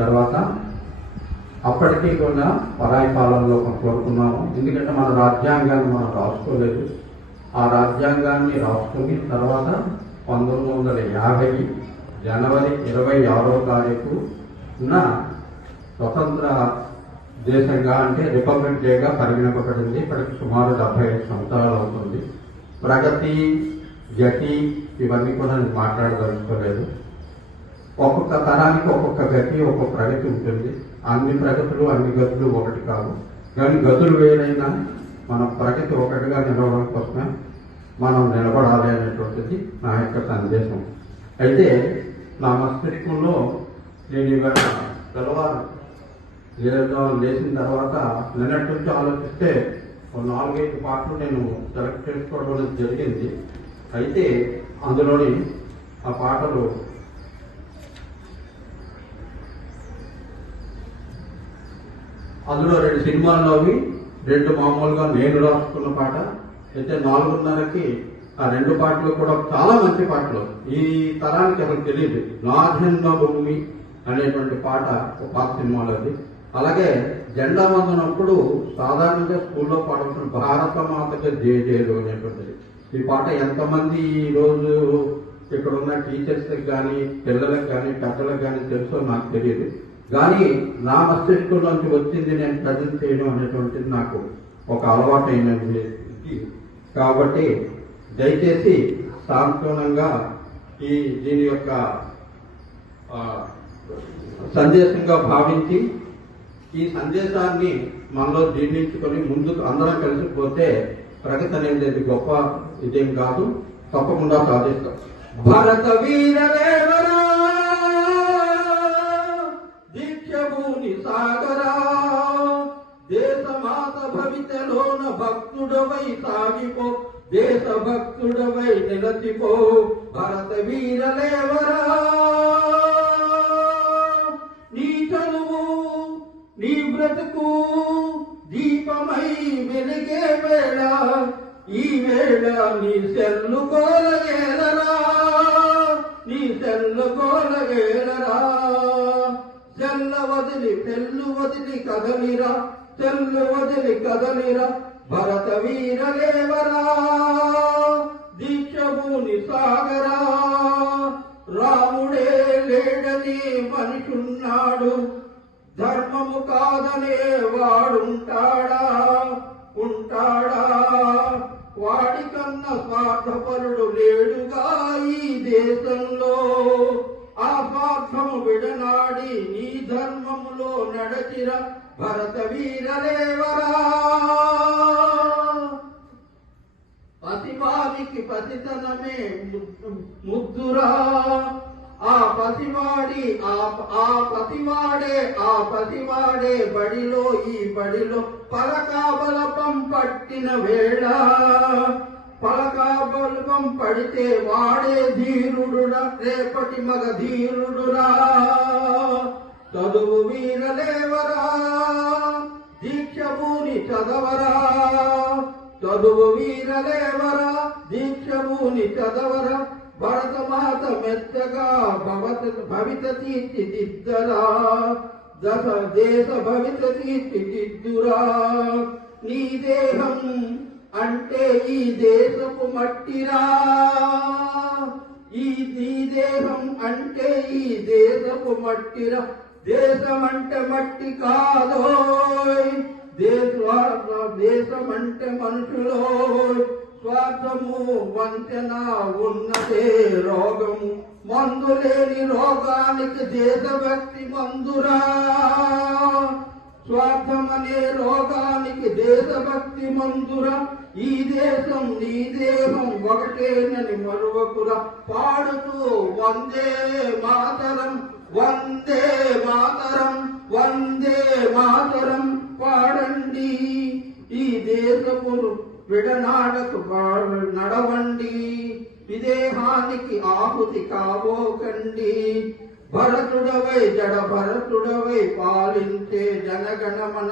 తర్వాత అప్పటికీ కూడా పరాయి పాలనలో కోరుకున్నాము. ఎందుకంటే మన రాజ్యాంగాన్ని మనం రాసుకోలేదు. ఆ రాజ్యాంగాన్ని రాసుకుని తర్వాత 1950 జనవరి 26వ తారీఖున స్వతంత్ర దేశంగా అంటే రిపబ్లిక్ డేగా పరిగణింపబడింది. ఇప్పటికి సుమారు 75 సంవత్సరాలు అవుతుంది. ప్రగతి, గతి ఇవన్నీ కూడా నేను మాట్లాడదలుచుకోలేదు. ఒక్కొక్క తరానికి ఒక్కొక్క గతి, ఒక్కొక్క ప్రగతి ఉంటుంది. అన్ని ప్రగతులు అన్ని గతులు ఒకటి కావు, కానీ గతులు వేరైనా మన ప్రగతి ఒకటిగా నిలవడం కోసమే మనం నిలబడాలి అనేటువంటిది నా యొక్క సందేశం. అయితే నా మస్తిష్కంలో నేను ఇవాళ తెల్లవారు లేచిన తర్వాత నిన్నటి నుంచి ఆలోచిస్తే 4-5 పాటలు నేను సెలెక్ట్ చేసుకోవడం జరిగింది. అయితే అందులోని ఆ పాటలు అందులో 2 సినిమాల్లోవి, 2 మామూలుగా నేను రాసుకున్న పాట. అయితే 4:30కి ఆ 2 పాటలు కూడా చాలా మంచి పాటలు. ఈ తరానికి అసలు తెలియదు. నా జన్మభూమి అనేటువంటి పాట ఒక పాత సినిమాలోది. అలాగే జెండా వందనప్పుడు సాధారణంగా స్కూల్లో పాడుతున్న భారత మాతకి జేజేలు అనేటువంటిది. ఈ పాట ఎంతమంది ఈరోజు ఇక్కడ ఉన్న టీచర్స్కి కానీ, పిల్లలకు కానీ, పెద్దలకు కానీ తెలుసో నాకు తెలియదు. కానీ నా మస్తిష్కంలోంచి వచ్చింది నేను ప్రజెంట్ చేయడం అనేటువంటిది నాకు ఒక అలవాటు అయినది. కాబట్టి దయచేసి సాంత్వనంగా దీని యొక్క సందేశంగా భావించి ఈ సందేశాన్ని మనలో జీర్ణించుకొని ముందుకు అందరం కలిసిపోతే ప్రగతి అనేది గొప్ప ఇదేం కాదు, తప్పకుండా సాధిస్తాం. భరత వీరలేవరా దీక్షభూని సాగరా, దేశమాత భవితలోన భక్తుడవై సాగిపో, దేశ భక్తుడవై నిలచిపో. భరత వీరలేవరా నీ చదువు నీ బ్రతుకు దీపమై వెలిగే వేళ, ఈ వేళ నీ సెల్లు కోలగేలరా, నీ సెల్లు కోలగేలరా. చెల్ల వదిలి తెల్లు వదిలి కదలిరా, చెల్లు వదిలి కదలిరా. భరత వీరలేవరా దీక్షభూని సాగరా. రాముడే లేడని మనిషున్నాడు, ధర్మము కాదనే వాడుంటాడా, ఉంటాడా. వాడికన్నా స్వార్థపరుడు లేడుగా ఈ దేశంలో. ఆ స్వార్థము విడనాడి నీ ధర్మములో నడచిర. భరత వీరలేవరా పసివానికి పసితనమే ముద్దురా. ఆ పసివాడే బడిలో, ఈ బడిలో పలకాబలపం పట్టిన వేళ. పలకాబలపం పడితే వాడే ధీరుడురా, రేపటి మగ ధీరుడురా. చదువు వీరలేవరా దీక్షభూని చదవరా, చదువు వీరలేవరా దీక్షభూని చదవరా. భరతమాత మెత్తగా భవిత తీర్చిదిద్దరా, దేశ భవిత తీర్చిదిద్దురా. నీ దేహం అంటే ఈ దేశపు మట్టిరా, నీ దేహం అంటే ఈ దేశపు మట్టిరా. దేశమంటే మట్టి కాదోయ్, దేశమంటే మనుషులో. స్వార్థము వంచన ఉన్నదే రోగము, మందులేని రోగానికి దేశభక్తి మందురా. స్వార్థమనే రోగానికి దేశభక్తి మందురా. ఈ దేశం నీ దేహం ఒకటేనని మరువకురా. పాడుతూ వందే మాతరం, వందే మాతరం, వందే మాతరం పాడండి. ఈ దేశపు విడనాడకు నడవండి, విదేహానికి ఆహుతి కావోకండి. భరతుడవై జడ భరతుడవై పాలించే జనగణమన